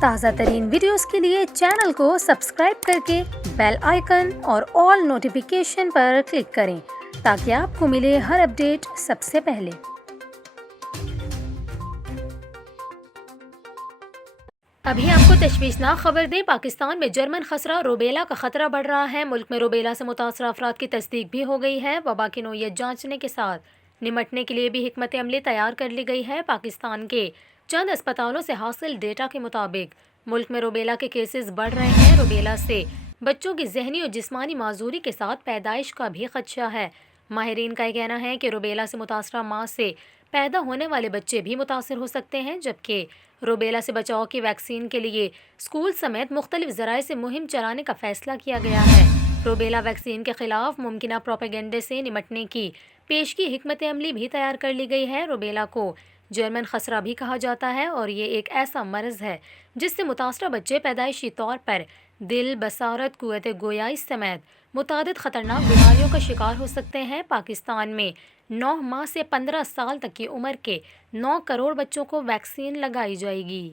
تازہ ترین ویڈیوز کے لیے چینل کو سبسکرائب کر کے بیل آئیکن اور آل نوٹیفیکیشن پر کلک کریں تاکہ آپ کو ملے ہر اپڈیٹ سب سے پہلے۔ ابھی آپ کو تشویشناک خبر دیں، پاکستان میں جرمن خسرہ روبیلا کا خطرہ بڑھ رہا ہے۔ ملک میں روبیلا سے متاثرہ افراد کی تصدیق بھی ہو گئی ہے۔ وبا کی نوعیت جانچنے کے ساتھ نمٹنے کے لیے بھی حکمت عملی تیار کر لی گئی ہے۔ پاکستان کے چند اسپتالوں سے حاصل ڈیٹا کے مطابق ملک میں روبیلا کے کیسز بڑھ رہے ہیں۔ روبیلا سے بچوں کی ذہنی اور جسمانی معذوری کے ساتھ پیدائش کا بھی خدشہ ہے۔ ماہرین کا یہ کہنا ہے کہ روبیلا سے متاثرہ ماں سے پیدا ہونے والے بچے بھی متاثر ہو سکتے ہیں، جبکہ روبیلا سے بچاؤ کی ویکسین کے لیے اسکول سمیت مختلف ذرائع سے مہم چلانے کا فیصلہ کیا گیا ہے۔ روبیلا ویکسین کے خلاف ممکنہ پروپیگنڈے سے نمٹنے کی پیشگی حکمت عملی بھی تیار کر لی گئی ہے۔ روبیلا کو جرمن خسرہ بھی کہا جاتا ہے اور یہ ایک ایسا مرض ہے جس سے متاثرہ بچے پیدائشی طور پر دل، بصارت، قوت گویائی سمیت متعدد خطرناک بیماریوں کا شکار ہو سکتے ہیں۔ پاکستان میں 9 ماہ سے 15 سال تک کی عمر کے 9 کروڑ بچوں کو ویکسین لگائی جائے گی۔